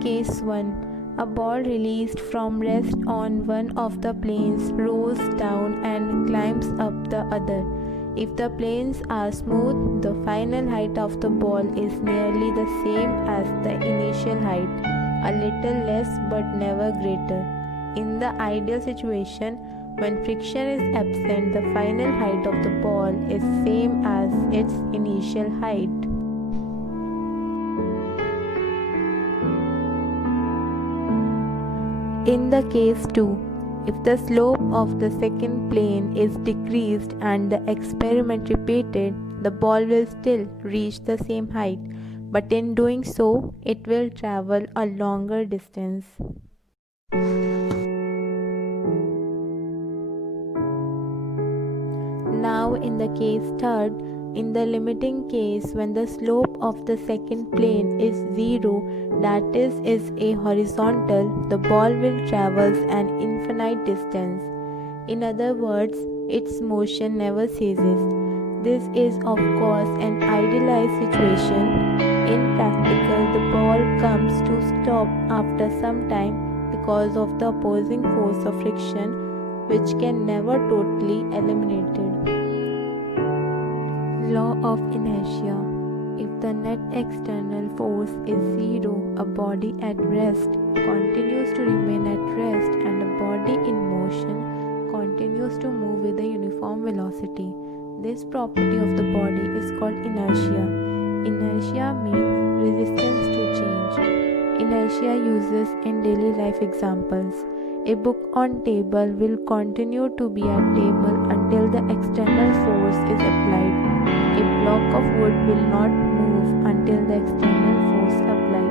Case 1. A ball released from rest on one of the planes rolls down and climbs up the other. If the planes are smooth, the final height of the ball is nearly the same as the initial height, a little less but never greater. In the ideal situation, when friction is absent, the final height of the ball is same as its initial height. In the case 2, if the slope of the second plane is decreased and the experiment repeated, the ball will still reach the same height, but in doing so, it will travel a longer distance. Now in the case 3rd, in the limiting case when the slope of the second plane is 0, that is a horizontal, the ball will travel an infinite distance. In other words, its motion never ceases. This is of course an idealized situation. In practical, the ball comes to stop after some time because of the opposing force of friction, which can never totally eliminated. Law of inertia. If the net external force is 0, a body at rest continues to remain at rest and a body in motion continues to move with a uniform velocity. This property of the body is called inertia. Inertia means resistance to change. Inertia uses in daily life examples. A book on table will continue to be at table until the external force is applied. A block of wood will not move until the external force applied.